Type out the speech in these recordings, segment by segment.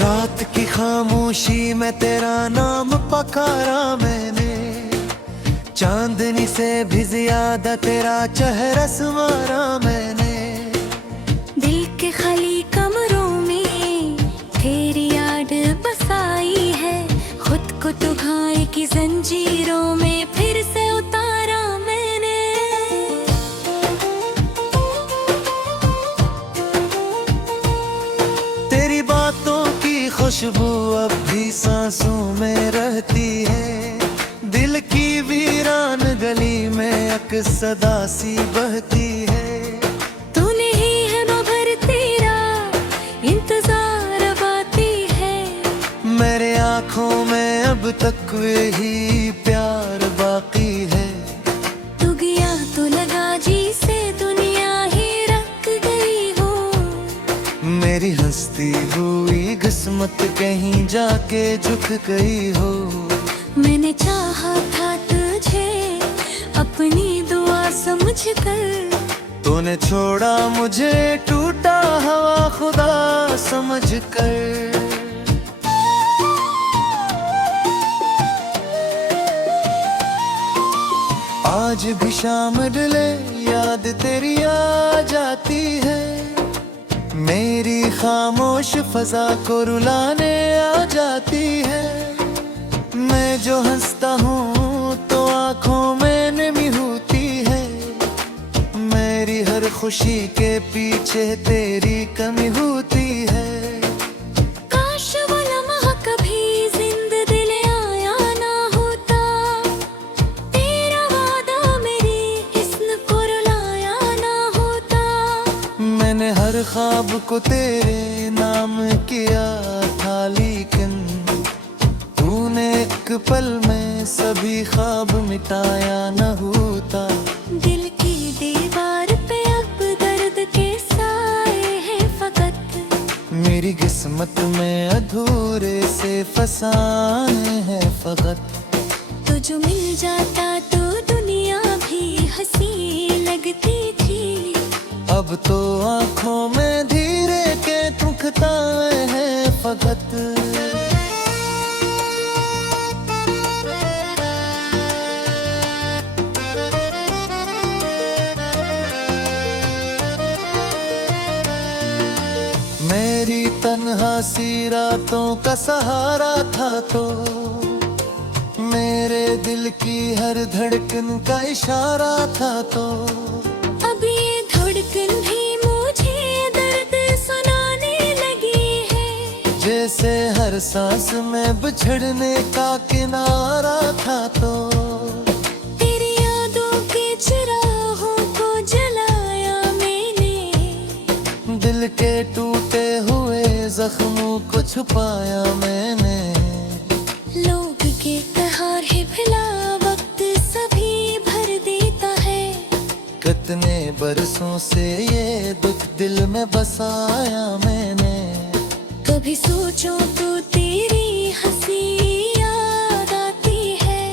रात की खामोशी में तेरा नाम पकारा मैंने, चांदनी से भी ज्यादा तेरा चेहरा संवारा मैंने। दिल के खाली कमरों में तेरी याद बसाई है, खुद को तो घाय की जंजीरों में फिर से उतारा मैंने। तेरी बातों की खुशबू अब भी सांसों में रहती है, दिल की वीरान गली में एक सदा सी बहती है। तूने ही है ना भर तेरा इंतजार अब आती है, मेरे आँखों में अब तक वही प्यार बाकी है। तू गया तो लगा जी से दुनिया ही रख गई हो, मेरी हंसती हुई किस्मत कहीं जाके झुक गई हो। मैंने चाहा था तुझे अपनी दुआ समझकर, तूने छोड़ा मुझे टूटा हवा खुदा समझकर। आज भी शाम ढले याद तेरी आ जाती है, मेरी खामोश फजा को रुलाने आ जाती है। मैं जो हंसता हूँ तो आँखों में नमी होती है, मेरी हर खुशी के पीछे तेरी कमी होती है। काश वो लम्हा कभी जिंदगी ले आया ना होता, तेरा वादा मेरी हिस्न को रुलाया ना होता। मैंने हर ख्वाब को तेरे नाम किया था, लेकिन तूने एक पल में सभी ख्वाब मिटाया न होता। दिल की दीवार पे अब दर्द के साए हैं फकत, मेरी किस्मत में अधूरे से फसाने हैं फकत। तो जो मिल जाता तो दुनिया भी हंसी लगती थी, अब तो आँखों में धीरे के तुखताए हैं फकत। मेरी तन्हा सी रातों का सहारा था तो, मेरे दिल की हर धड़कन का इशारा था तो। अब ये धड़कन भी मुझे दर्द सुनाने लगी है, जैसे हर सांस में बिछड़ने का किनारा था तो। तेरी यादों के चिरागों को जलाया मैंने, दिल के टूटे हुए जख्मों को छुपाया मैंने। लोग के कहार है भला वक्त सभी भर देता है, कितने बरसों से ये दुख दिल में बसाया मैंने। कभी सोचो तो तेरी हंसी याद आती है,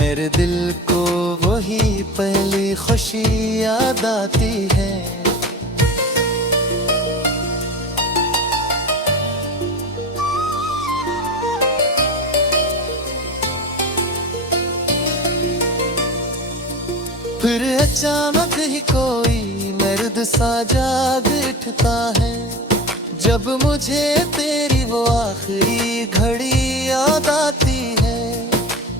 मेरे दिल को वही पहली खुशी याद आती है। फिर अचानक ही कोई मर्द सा जाग उठता है, जब मुझे तेरी वो आखिरी घड़ी याद आती है।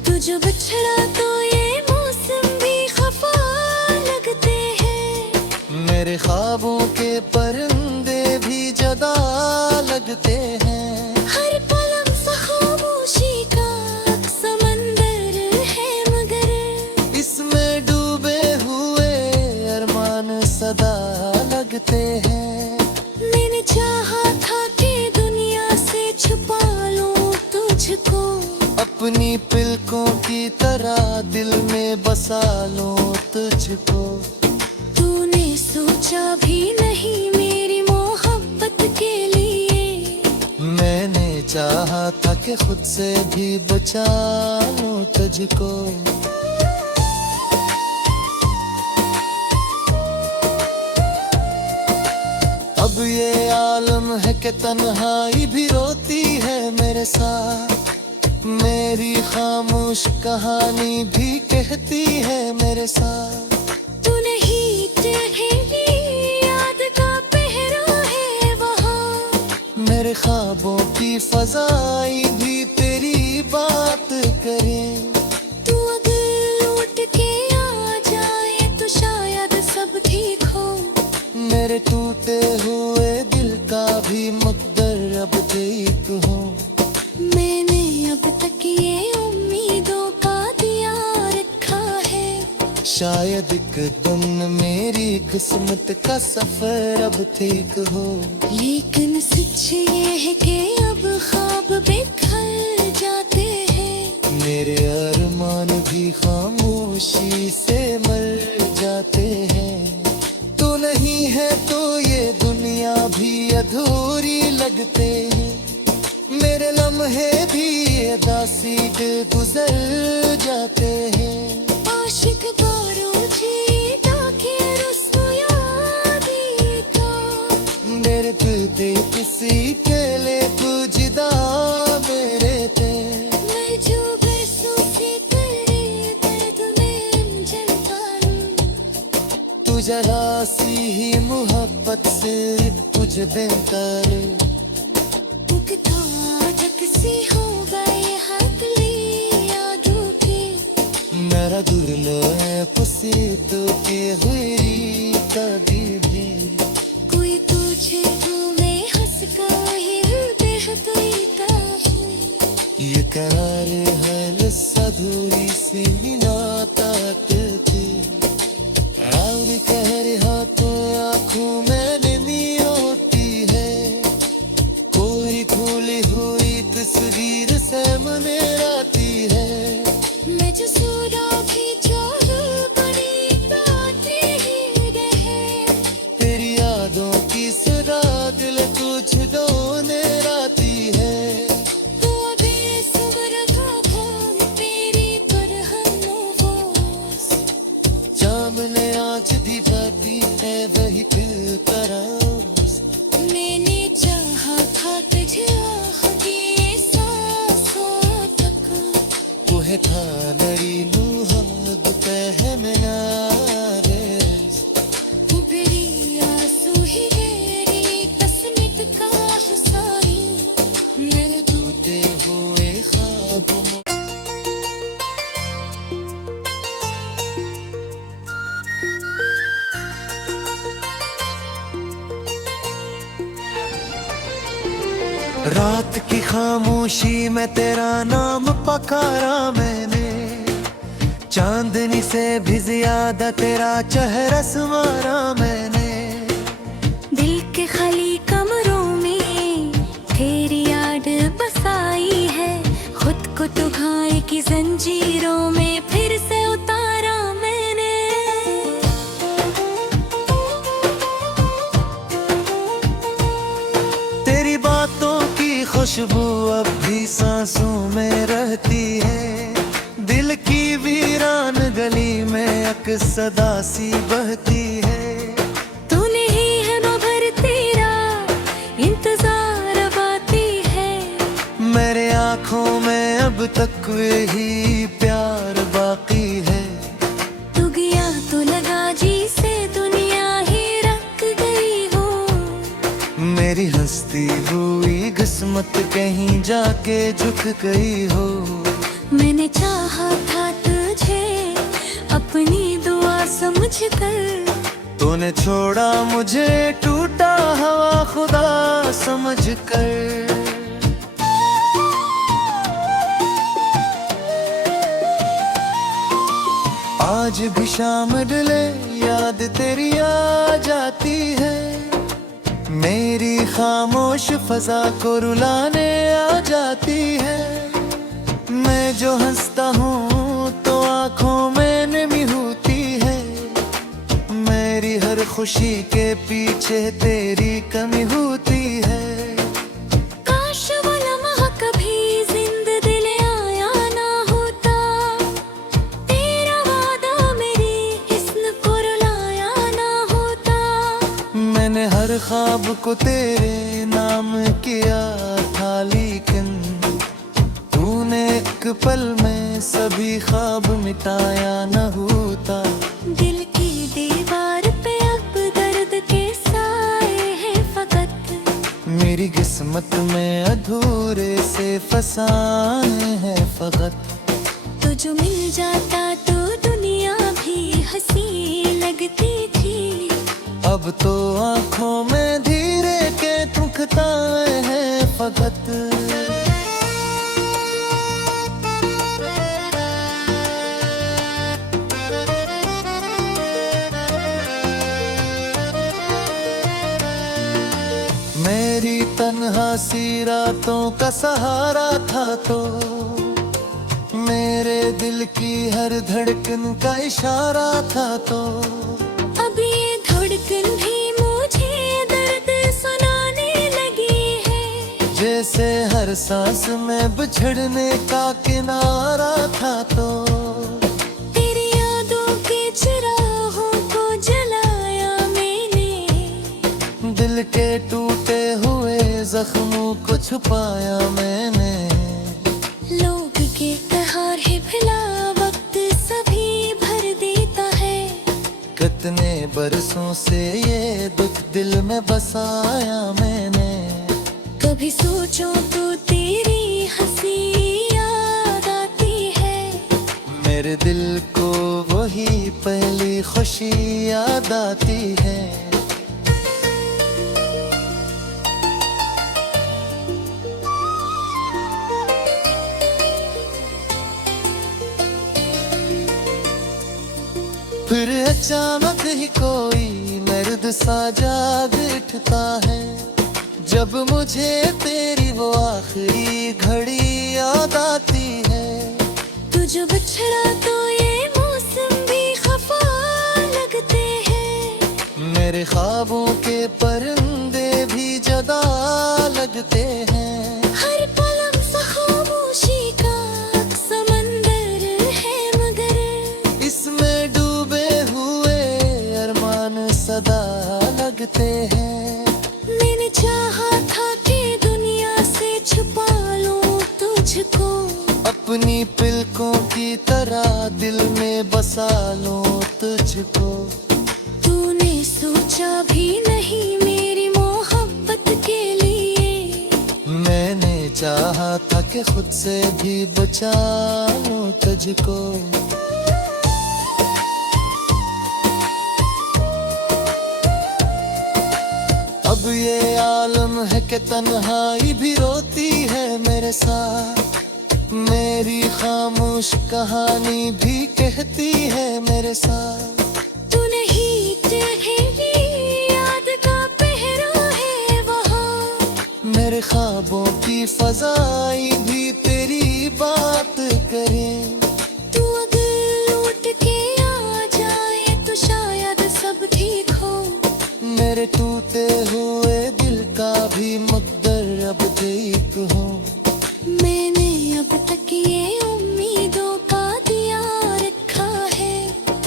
तू जो बिछड़ा तो ये मौसम भी खफा लगते हैं, मेरे ख्वाबों के परिंदे भी जदा लगते हैं। हर पलक सा खामोशी का समंदर है, मगर इसमें डूबे हुए अरमान सदा लगते हैं। मैंने चाहा था कि दुनिया से छुपा लूं तुझको, अपनी पलकों की तरह दिल में बसा लूं तुझको। तूने सोचा भी नहीं मेरी मोहब्बत के लिए, मैंने चाहा था कि खुद से भी बचा लूं तुझको। अब अब ये आलम है कि तन्हाई भी रोती है मेरे साथ, मेरी खामोश कहानी भी कहती है मेरे साथ। तू नहीं ठहरी, याद का पहरा है वहाँ, मेरे ख्वाबों की फजाई भी तेरी बात करे। तू अगर लौट के आ जाए तो शायद सब ठीक हो, मेरे टूटे हुए दिल का भी मुक़द्दर अब ठीक हो। मैंने अब तक ये उम्मीदों का दिया रखा है, शायद एक दिन मेरी किस्मत का सफर अब ठीक हो। लेकिन सच ये है कि अब ख्वाब बिखर जाते हैं, मेरे अरमान भी खामोशी से मर जाते हैं। तू नहीं है तो ये दुनिया भी अधूरी लगते हैं, मेरे लम्हे भी उदासी के गुजर जाते हैं। आशिक बारों जीता के रस्म यादी का, मेरे दिल किसी के लिए तू जुदा मेरे थे। मैं जो बरसों से तेरे दर्द में जलता, तू जरा सी ही मोहब्बत से तुझ बेकार, उगता जग सी हो गए हथली यादों के, मेरा दुर्लो है पुसी तो के हुई कभी भी। कोई तुझे तुम्हें हंस कर ही हृदय देता है, ये करार है लधूरी सी नाता थी, और कह रहा तो आँखों में नींद होती है, कोई खुली हुई तस्वीर से मने आती है। मैं जो सूरा भी चाह बड़ी बातें ही रहे, तेरी यादों की सदा दिल कुछ दोने राती है। तू अभी सबर का खाम तेरी पर हमनवाज, सामने आज भी जाती है वही दिल करास। मैंने चाहा था तुझे आगे सांसों तक, वह था लड़ी लुहाद पहनना रे, उभरी आंसू ही तेरी तस्मीत का सारी, मेरे टूटे हुए ख्वाबों में। रात की खामोशी में तेरा नाम पकारा मैंने, चांदनी से भी ज्यादा तेरा चेहरा संवारा मैंने। दिल के खाली कमरों में तेरी याद बसाई है, खुद को तो घाय की जंजीरों में फिर से उतारा मैंने। तेरी बातों की खुशबू अब भी सांसों में रहती है, दिल की वीरान गली में एक सदा सी बहती है। तू नहीं है ना भर तेरा इंतजार अब आती है, मेरे आँखों में अब तक वही प्यार बाकी है। तू गया तो लगा जी से दुनिया ही रख गई हो, मेरी हंसती हुई किस्मत कहीं जाके झुक गई हो। मैंने चाहा था तुझे अपनी दुआ समझ कर, तूने छोड़ा मुझे टूटा हवा खुदा समझ कर। आज भी शाम ढले याद तेरी आ जाती है, मेरी खामोश फजा को रुलाने आ जाती है। मैं जो हंसता हूँ तो आँखों में नमी होती है, मेरी हर खुशी के पीछे तेरी कमी होती है। काश वो लम्हा कभी जिंदगी ले आया ना होता, तेरा वादा मेरी हिस्न को रुलाया ना होता। मैंने हर ख्वाब सबको तेरे नाम किया था, लेकिन तूने एक पल में सभी ख्वाब मिटाया न होता। दिल की दीवार पे अब दर्द के साए हैं फकत, मेरी किस्मत में अधूरे से फसाने हैं फकत। तो जो मिल जाता तो दुनिया भी हंसी लगती थी। अब तो आंखों में धीरे के तुखताए हैं फकत। मेरी तन्हा सी रातों का सहारा था तो, मेरे दिल की हर धड़कन का इशारा था तो। अब ये धड़कन भी मुझे दर्द सुनाने लगी है, जैसे हर सांस में बिछड़ने का किनारा था तो। तेरी यादों के चिरागों को जलाया मैंने, दिल के टूटे हुए जख्मों को छुपाया मैंने। लोग के कहार है भला वक्त सभी भर देता है, कितने बरसों से ये दुख दिल में बसाया मैंने। कभी सोचो तो तेरी हंसी याद आती है, मेरे दिल को वही पहली खुशी याद आती है। फिर अचानक ही कोई दर्द सा जाग उठता है, जब मुझे तेरी वो आखिरी घड़ी याद आती है। तू जो बिछड़ा तो ये मौसम भी खफा लगते हैं, मेरे ख्वाबों के परिंदे भी जदा लगते हैं। हर पलक सा खामोशी का समंदर है, मगर इसमें डूबे हुए अरमान सदा लगते हैं। मैंने चाहा था कि दुनिया से छुपा लूं तुझको, अपनी पलकों की तरह दिल में बसा लूं तुझको। तूने सोचा भी नहीं मेरी मोहब्बत के लिए, मैंने चाहा था कि खुद से भी बचा लूं तुझको। अब ये आलम है कि तन्हाई भी रोती है मेरे साथ, मेरी खामोश कहानी भी कहती है मेरे साथ। तू नहीं ठहरी याद का पहरा है वहाँ, मेरे ख्वाबों की फजाई भी तेरी बात करे। तू अगर लौट के आ जाए तो शायद सब ठीक हो, मेरे टूटे हुए दिल का भी मकदर अब ठीक हो। मैंने अब तक ये उम्मीदों का दिया रखा है,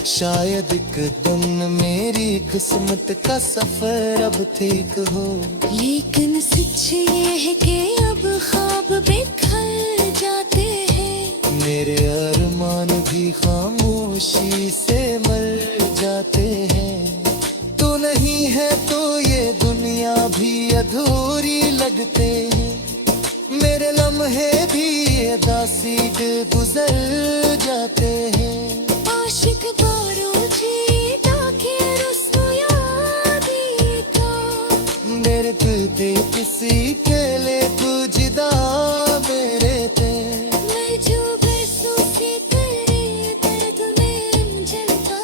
शायद एक दिन मेरी किस्मत का सफर अब ठीक हो। लेकिन सच ये है कि अब ख्वाब बिखर जाते हैं, मेरे अरमान भी खामोशी से मर जाते हैं। तू नहीं है तो ये दुनिया भी अधूरी लगते हैं, मेरे लम्हे भी दासी गुजर जाते हैं। आशिक बारों जीता के रस्म यादी का, मेरे दिल के किसी के लिए तू जिदा मेरे थे। मैं जो बरसों से तेरे दर्द में जलता,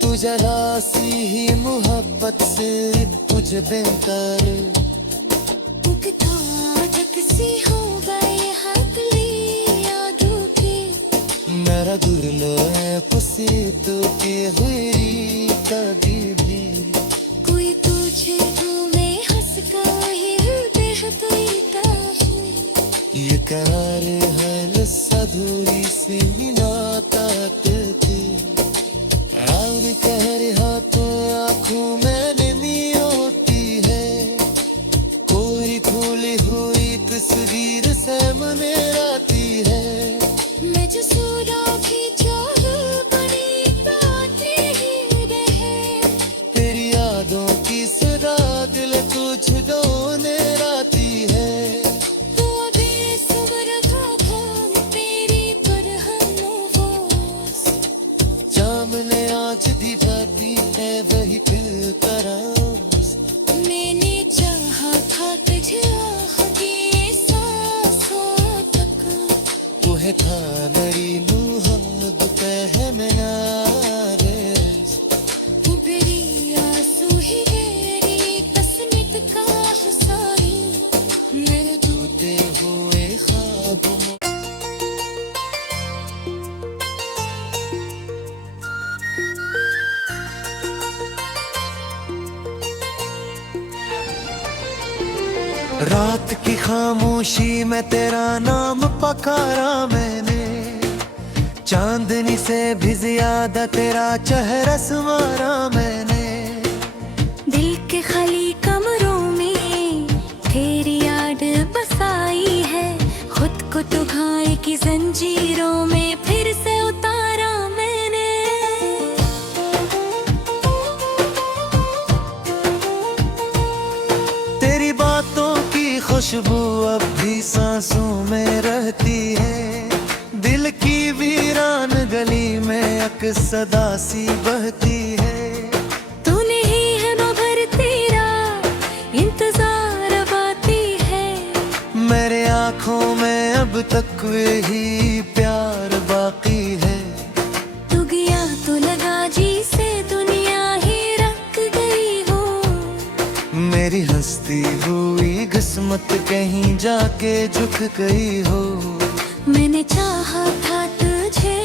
तू जरा सी ही मोहब्बत से कुछ बेहतर। उगता तक सी हो गए हकली यादों के, मेरा दिल पुसी तो के हुई कभी भी। कोई तुझे तुम्हें हंस कर ही देह तो ये करार हर सधुरी से मुलाकात थी, और कह रहा तो आँखों में नहीं होती। थानरी मुहद पहनारेस उभरी आंसू ही गेरी तस्मित का हुसारी मेरे टूटे हुए ख्वाबों रात की खामोशी में तेरा नाम पकारा मैंने, चांदनी से भी ज्यादा तेरा चेहरा संवारा मैंने। दिल के खाली कमरों में तेरी याद बसाई है, खुद को तो घाय की जंजीरों में फिर से उतारा मैंने। तेरी बातों की खुशबू अब भी सांसों में रहती है, दिल की वीरान गली में एक सदा सी बहती है। तूने ही है न भर तेरा इंतजार अब आती है, मेरे आँखों में अब तक वही प्यार बाकी है। तू गया तो लगा जी से दुनिया ही रख गई हो, मेरी हंसती हुई किस्मत कहीं जाके झुक गई हो। मैंने चाहा था तुझे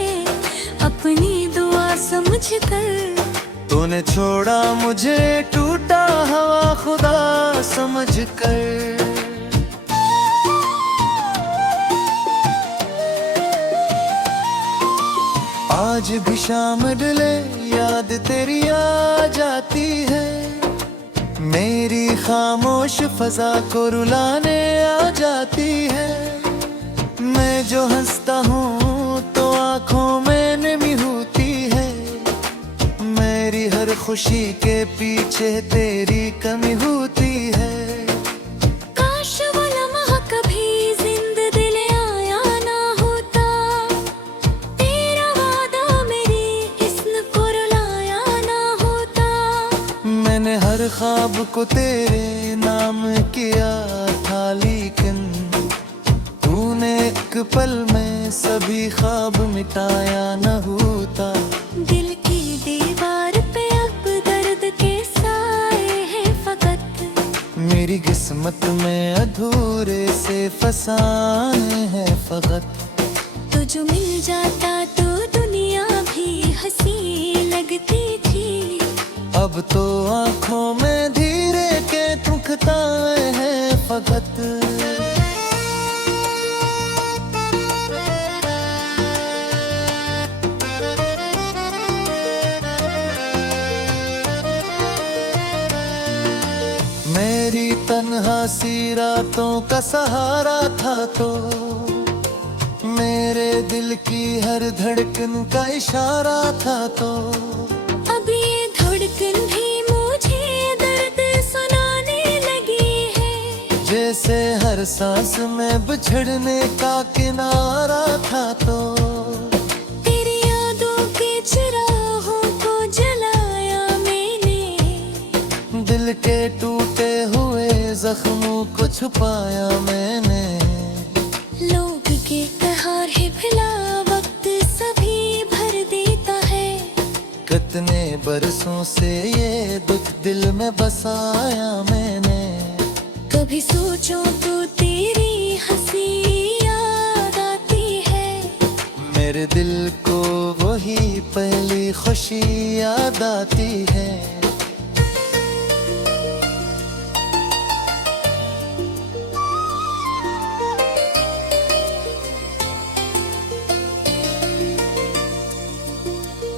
अपनी दुआ समझ कर, तूने छोड़ा मुझे टूटा हवा खुदा समझ कर। आज भी शाम ढले याद तेरी आ जाती है, मेरी खामोश फजा को रुलाने आ जाती है। मैं जो हंसता हूँ तो आंखों में नमी होती है, मेरी हर खुशी के पीछे तेरी कमी होती है। काश वो लम्हा कभी जिंददिल आया ना होता, तेरा वादा मेरी हिस्न को रुलाया ना होता। मैंने हर ख्वाब को तेरे नाम किया था, लेकिन तूने एक पल में सभी ख्वाब मिटाया न होता। दिल की दीवार पे अब दर्द के साए हैं फकत, मेरी किस्मत में अधूरे से फसाने हैं फकत। तो जो मिल जाता तो दुनिया भी हंसी लगती थी, अब तो आंखों में धीरे के दुखताए हैं फकत। मेरी तन्हा सी रातों का सहारा था तो, मेरे दिल की हर धड़कन का इशारा था तो। अब ये धड़कन भी मुझे दर्द सुनाने लगी है, जैसे हर सांस में बिछड़ने का किनारा था तो। तेरी यादों के चिरागों को जलाया मैंने, दिल के टूटे हुए जख्मों को छुपाया मैंने। लोग के कहर है भला वक्त सभी भर देता है, कितने बरसों से ये दुख दिल में बसाया मैंने। कभी सोचो तो तेरी हंसी याद आती है, मेरे दिल को वही पहली खुशी याद आती है।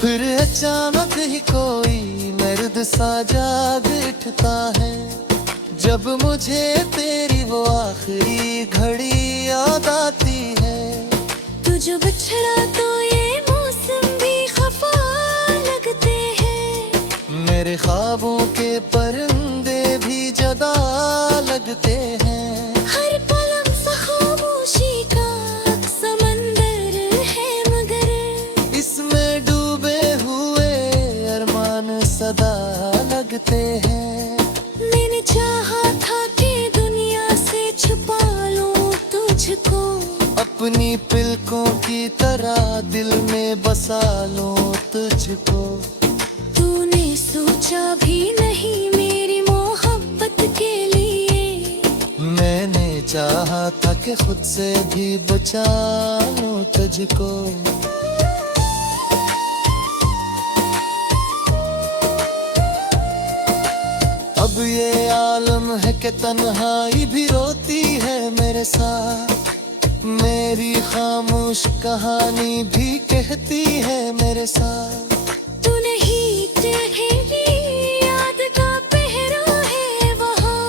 फिर अचानक ही कोई मर्द सा जाग उठता है, जब मुझे तेरी वो आखिरी घड़ी याद आती है। तू जो बिछड़ा तो ये मौसम भी खफा लगते हैं, मेरे ख्वाबों के परिंदे भी जदा लगते हैं। हर पलक सा खामोशी का समंदर है, मगर इसमें डूबे हुए अरमान सदा लगते हैं। मैंने चाहा था कि दुनिया से छुपा लूं तुझको, अपनी पलकों की तरह दिल में बसा लूं तुझको। तूने सोचा भी नहीं मेरी मोहब्बत के लिए, मैंने चाहा था कि खुद से भी बचा लूं तुझको। अब ये आलम है कि तन्हाई भी रोती है मेरे साथ, मेरी खामोश कहानी भी कहती है मेरे साथ। तू नहीं ठहरी याद का पहरा है वहाँ,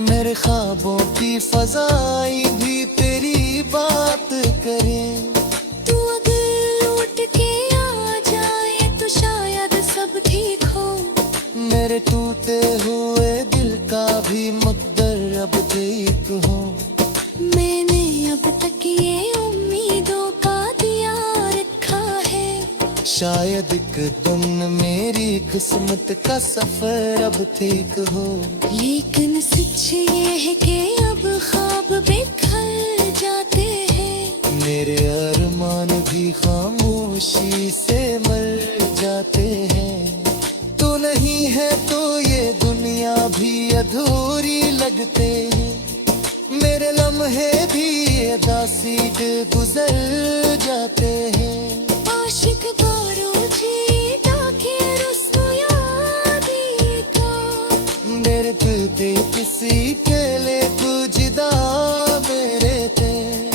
मेरे ख्वाबों की फजाई भी तेरी बात करे। तू अगर लौट के आ जाए तो शायद सब ठीक हो। मेरे टूटे हुए दिल का भी मकदर अब ठीक हो। मैंने अब तक ये उम्मीदों का दिया रखा है, शायद एक दिन मेरी किस्मत का सफर अब ठीक हो। लेकिन सच ये है कि अब ख्वाब बिखर जाते हैं, मेरे अरमान भी खामोशी से मर जाते हैं। तू नहीं है तो ये दुनिया भी अधूरी लगते हैं, मेरे लम्हे भी दासीद गुजर जाते हैं। आशिक बारो जीता के रस्म यादी का, मेरे दिल किसी के लिए तू जिदा मेरे थे।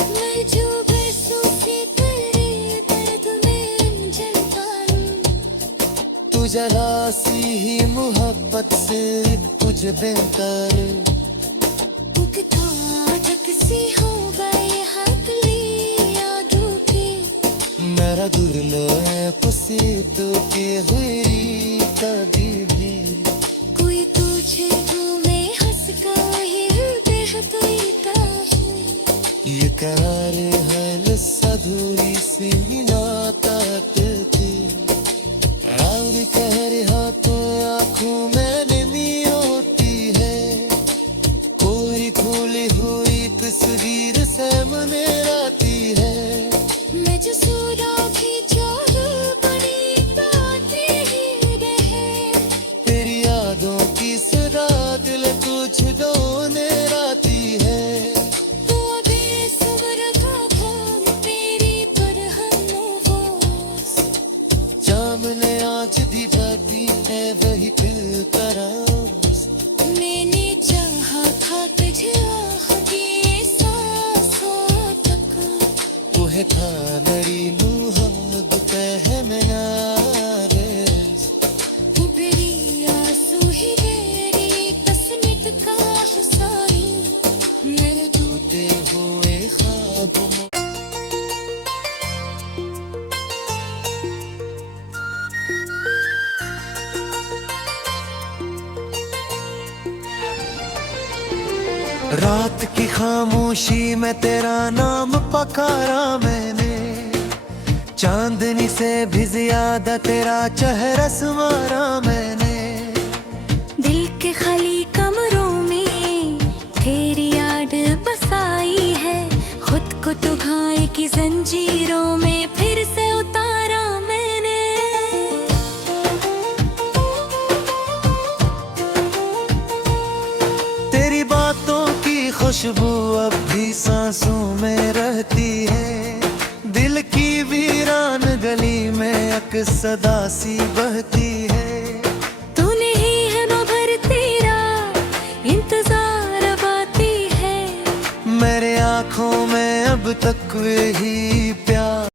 मैं जो बरसों से तेरे दर्द में जलता हूँ, तू जरा सी ही मोहब्बत से कुछ बेहतर। उगता तक सी हो गए हथली यादों के, मेरा दुर्लो है पुसी तो के हुई तबीबी। कोई तुझे घूमे हंस कर ये देखता है। ये करार है लधूरी सी नातात थी, और कह रहा तो आँखों में नहीं होती है। कोई खुली हुई तस्वीर सामने आती है। मैं जो सूरा भी चाह बड़ी बातें ही रहे, तेरी यादों की सदा दिल कुछ दोने आती है। तू अभी सब्र का था मेरी पर हमनवाज, सामने आज भी जाती है वही दिल तरास। मैंने चाहा था तुझे आखिरी सांसों तक, वो है था लड़ी मुहब्बत है मेरा रेस। उभरी आंसू ही तेरी तस्वीर का हुसारी, मेरे टूटे हुए ख्वाबों में रात की खामोशी में तेरा नाम पकारा मैंने, चांदनी से भी ज्यादा तेरा चेहरा संवारा मैंने। दिल के खाली कमरों में तेरी याद बसाई है, खुद को तो घाय की जंजीरों में फिर से उतारा मैंने। तेरी बातों की खुशबू अब भी सांसों में रहती है, दिल की वीरान गली में एक सदा सी बहती है। तू नहीं है ना भर तेरा इंतजार अब आती है, मेरे आँखों में अब तक वही